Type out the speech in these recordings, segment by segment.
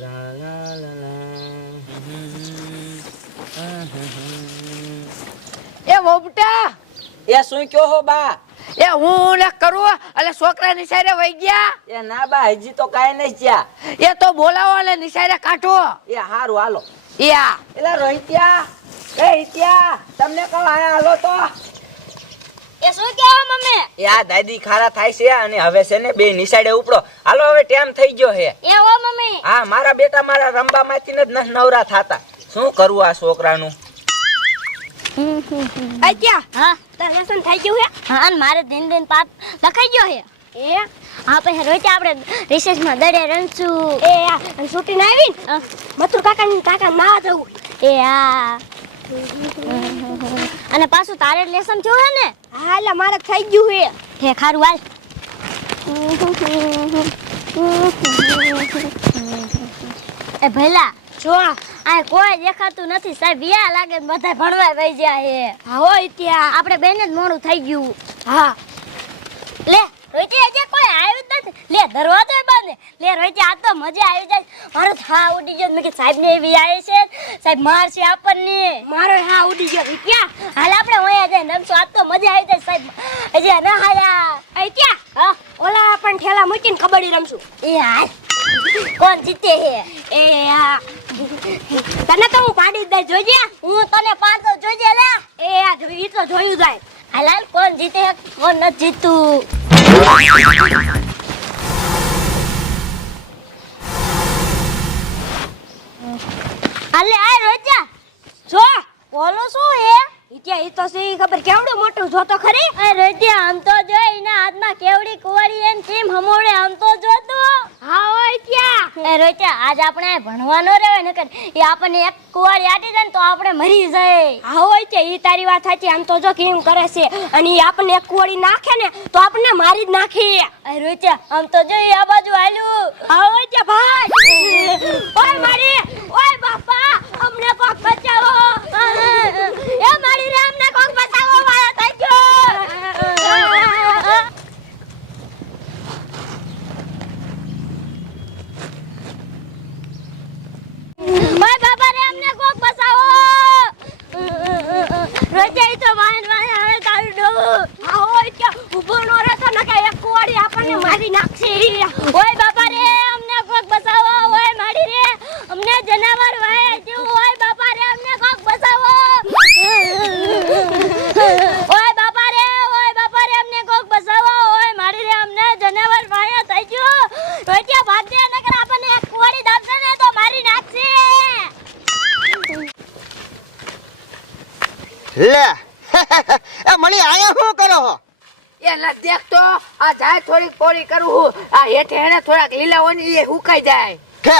લા la la la. એ મોબટા એ શું કયો હો બા? એ હું ને કરું એટલે છોકરા નિશાળે વહી ગયા? એ ના બા હજી તો કાંઈ નહીં જ્યાં એ તો બોલાવો એટલે નિશાળે કાઢો એ હારું હાલો. યા. એલા રોહિત્યા એ હિત્યા તમને કહો આયા હાલો તો. એ શું કહેવા મમ્મી? એ આ દાદી ખારા થાય છે અને હવે છે ને બે નિશાળે ઉપડો. હાલો હવે ટાઈમ થઈ ગયો હે. એ હો મમ્મી. હા મારા બેટા મારા રંબા માંથી જ નવરા થાતા. શું કરવું આ છોકરાનું? અચ્છા હા. તાર લેસન થઈ ગયું હે? હા અને મારે દિન દિન પાપ લખાઈ ગયો હે. એ? હા પછી રોજ આપણે રિસેસમાં દડે રમશું એ આ છૂટીને આવી ને મથુર કાકા ને કાકા ના જવું. એ આ અને પાછું તારે લેસન થયું હે ને? હા એટલે મારે થઈ ગયું હે હે ખારું હાલ. એ ભલા જો આ. કોઈ દેખાતું નથી. સાહેબ વ્યા લાગે બધા ભણવા વઈ ગયા હે. હા હોય ત્યાં. આપણે બેને જ મોડું થઈ ગયું. હા. લે રોઈતી આજે કોઈ આવ્યું લે દરવાજો બંધ. લે રોઈતી આ તો મજા આવી જાય. મારો હા ઉડી ગયો. મેં કે સાહેબ ને એવી આવે છે. સાહેબ મારશે આપણને. મારો હા ઉડી ગયો. ક્યાં? હાલ આપણે હોય જાય રમશું. આ તો મજા આવી જાય સાહેબ. હજી ના હાલ્યા. અહીં ક્યાં? હા. ઓલા પણ ઠેલા મૂકીને કબડ્ડી રમશું. એ હાલ. કોણ જીતે હે? એ આ તને તો હું પાડી દઈ જોજે હું તને પાડતો જોજે લે. એ આ જોઈ તો જોયું જાય હાલ કોણ જીતે હે, કોણ ન જીતું? અલે આ રોજા. જો બોલો શું હે? ઇત્યા ઈ તો સી ખબર કેવડું મોટું જોતો ખરી? એ રોજા આમ તો જો એના હાથમાં કેવડી કુવારી એમ કેમ હમોડે આમ તો જોતો હા હોય ત્યાં એ રોજા આજ આપણે ભણવાનો રહેવે નકર એ આપણને એક કુવાડી આટી જાય ને તો આપણે મરી જાય. હા હોય છે તારી વાત સાચી આમ તો જો કેમ કરે છે. અને એ આપણને એક કુવાડી નાખે ને તો આપણને મારી જ નાખી. એ રોજા આમ તો જો આ બાજુ હાલ્યું. હા હોય ભાઈ. ઓય મારી ઓય બાપા અમને કોક બચાવો એ મારી રે અમને કોક બચાવો મારા થઈ ગયો ઓય બાપા રે અમને કોક બચાવો રોજાઈ તો વાન વાન હવે તારું ડો આ હોય કે ઊભો નો રહે તો નકે એક કુવાડી આપણને મારી નાખશે ઓય બાપા રે અમને કોક બચાવો ઓય મારી રે અમને જનાવર વાય જેવું ઓય બાપા રે અમને કોક બચાવો ઓય બાપા રે ઓય બાપા રે અમને કોક બચાવો ઓય મારી રે અમને જનાવર વાય થઈ ગયું રોજ્યા ભાગને નકર આપણને એક કુવાડી દાબશે ને તો મારી નાખશે લે. એ મણી આયા શું કરો હો? એ ન દેખતો આ જાય થોડીક કોળી કરું હું. આ હેઠે થોડાક લીલા હોય ને એ હુકાઈ જાય. કે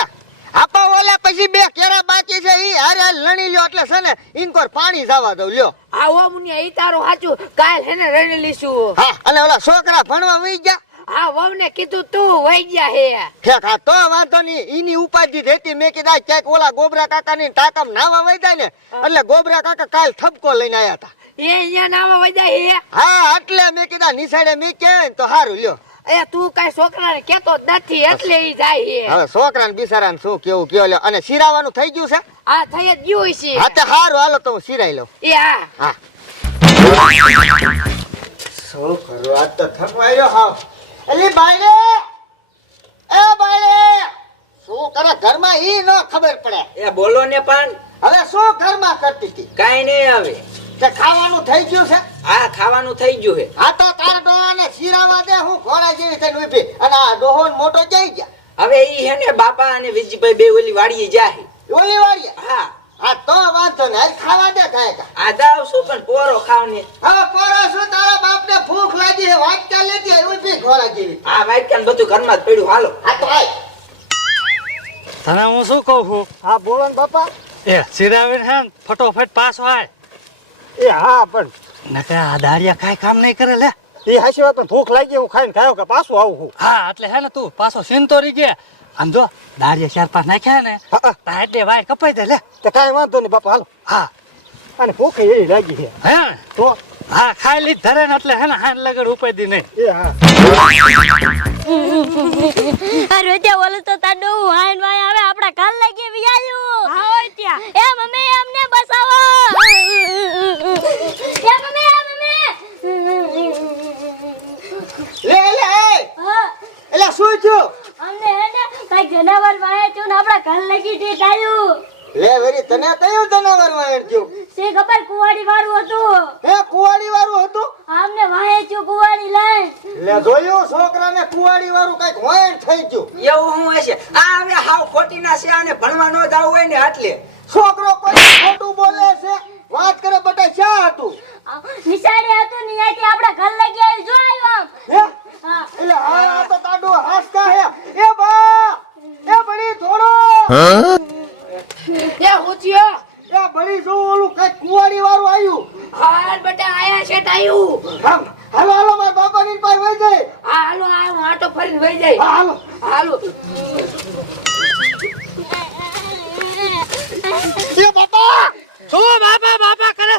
આપા ઓલા પછી બે કેરા બાકી છે ઈ હારે હાલ લણી લ્યો એટલે છે ને ઇનકોર પાણી જવા દઉં લ્યો. આ ઓ મુનિયા ઈ તારું સાચું કાલ હેને રણી લીશું હા અને ઓલા છોકરા ભણવા વઈ ગયા? હા વહુને કીધું તું વહી ગયા હે. ઠેક હા તો વાંધો નહીં. ઈની ઉપાધિ દેતી મેં કીધા ક્યાંક ઓલા ગોબરા કાકા ની ટાકમ નાવા વઈ જાય ને એટલે ગોબરા કાકા કાલ થપકો લઈને આયા હતા. એ અહીંયા નાવા વહી જાય હે. હા એટલે મેં કીધા નિસાડે મેં કે તો હારું લ્યો. એ તું કઈ છોકરાને કેતો નથી એટલે ઈ જાય હવે છોકરાને બિચારાને શું કેવું કયો લ્યો? અને સિરાવાનું થઈ ગયું છે? આ થઈ જ ગયું છે. હા તે હારું હાલો તો હું સિરાઈ લઉં. એ હા. હા. શું કરું? આજ તો થકવાયો હાવ. એલી બાયરે એ બાયરે શું કરે? ઘરમાં ઈ ન ખબર પડે. એ બોલો ને પણ. હવે શું ઘરમાં કરતી હતી? કાઈ નહીં હવે તે ખાવાનું થઈ ગયું છે? હા ખાવાનું થઈ ગયું હે હા તો ડોહાને દે હું ઘોડા જેવી થઈને ઊભી. અને આ ડોહોન મોટો જઈ ગયા? હવે ઈ હે ને બાપા અને વિજીભાઈ બે ઓલી વાડીએ જાહે. ઓલી વાળી હા. આ તો વાંધો ને. હાલ ખાવા દે કાંઈ. આ દાવ શું પણ પોરો ખાવને. હવે પોરો શું? તારા બાપને ભૂખ લાગી હે વાટકા લેતી હોય? ઊભી ઘોડા જેવી. આ વાટકા બધું ઘરમાં જ પડ્યું. હાલો. આ તો આય તને હું શું કહું છું? હા બોલો ને બાપા. એ સિરાવીને હે ફટોફટ પાસ હોય એ હા પણ નકે આ દારિયા કાંઈ કામ નહીં કરે લે. એ હાસી વાત પણ ભૂખ લાગી હું ખાઈને ખાયો કે પાછું આવું હું હા એટલે હે ને તું પાછો સિંતો રહી ગયા. આમ જો દાડિયા ચાર પાંચ નાખ્યા ને હા, હા. તા એટલે વાય કપાઈ દે લે. તો કાંઈ વાંધો નહીં બાપા હાલો. હા. અને ભૂખ એવી લાગી છે. હે? તો? હા ખાઈ લીધ ધરે ને એટલે હે ને હાન લગડ ઉપાડી નહીં. એ હા. અરે ત્યાં ઓલું તો તાડો હાઈન વાય આવે આપડા કાલ લાગી વિયાયું લે લે એ! શું થયું? અમને હે ને કઈ જનાવર વાય છું ને આપણા કાલ લાગી તે તાયું લે વેરી તને કયું જનાવર વાયર થયું સે ખબર કુવાડી વાળું હતું. હે કુવાડી વાળું હતું? આમને વાય છું કુવાડી લઈ. લે જોયું છોકરાને કુવાડી વાળું કંઈક વાયર થઈ ગયું. એવું હું હશે? આ હવે હાવ ખોટી ના છે અને ભણવા ન જાવ હોય ને આટલે છોકરો કોઈ ખોટું બોલે છે? વાત કરે બટા શા હતું? નિશાળે હતું ને ત્યાંથી આપણા ઘર લાગી આવી જો આવ્યો આમ હે હા એટલે હા આ તો તાડો હાસકા હે એ બા એ બડી થોડો એ હુચિયો એ બડી જો ઓલું કંઈક કુવાડી વાળું આવ્યું હાલ બટા આયા છે હાલો હાલો મારા બાપાની પાસે વહી જાય. હાલો આ હું આટો ફરીને વહી જાય. હાલો. હાલો. એ બાપા! બાપા બાપા કરે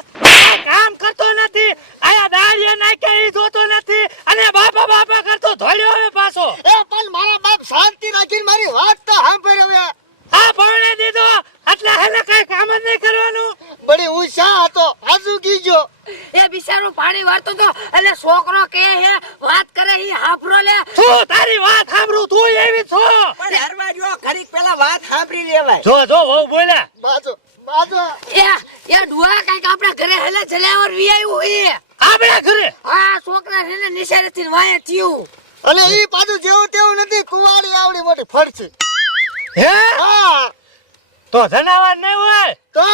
કામ કરતો નથી આયા દાળીએ નાખ્યા ઈ જોતો નથી અને બાપા બાપા કરતો ધોળ્યો હવે પાછો એ પણ મારા બાપ શાંતિ રાખીને મારી વાત તો સાંભળ હવે આ ભણે દીધો એટલે એને કઈ કામ જ નહીં કરવાનું બડી ઉષા હતો આજુ ગીજો એ બિચારો પાણી વાળતો તો એટલે છોકરો કે હે વાત કરે ઈ હાફરો લે. શું તારી વાત સાંભળું? તું એવી છો? પણ હરવા જો ઘડીક પેલા વાત સાંભળી લેવાય. જો જો વહુ બોલે. બાજો બાજો. એ એ ડુઆ કંઈક આપણા ઘરે હેલે જલાવર વી આવ્યું હોય આપણે ઘરે? આ છોકરા હેને નિશાળે થી વાયા થયું. અને ઈ પાછું જેવું તેવું નથી કુવાડી આવડી મોટી ફરશે હે? હા. તો જનાવર નહીં હોય? તો?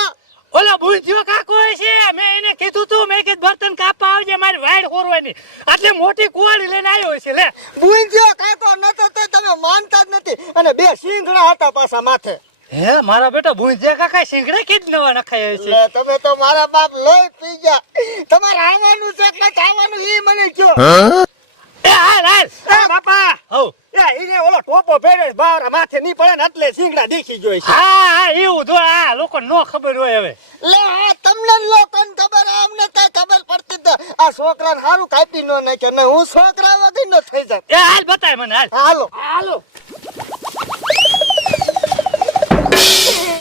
ઓલા ભૂલ થયો કાકો હોય છે મેં એને કીધું તું મેં કીધું બર્તન કાપવા આવજે મારી વાઈડ ખોરવાની આટલી મોટી કુવાડી લઈને આવ્યો છે લે બુંજ્યો કાકો નતો તો તમે માનતા જ નથી અને બે સિંગડા હતા પાછા માથે હે મારા બેટા ભૂંજ્યા કાકા સિંગડે કેટ નવા નખાય છે? લે તમે તો મારા બાપ લોહી પી ગયા. તમારે આવવાનું છે કે નથી એ ઈ મને કયો. એ હાલ હાલ. એ બાપા. હઉ એ ઈને ઓલો ટોપો પહેરે બાર માથે ની પડે ને એટલે સિંગડા દેખી જોઈ છે. હા હા એવું જો આ લોકો નો ખબર હોય હવે. લે આ તમને લોકોને ખબર અમને કઈ ખબર પડતી જ આ છોકરાને હારું કાપી નો નાખે ને હું છોકરા વગર નો થઈ જાય એ હાલ બતાય મને હાલ. હાલો. હાલો.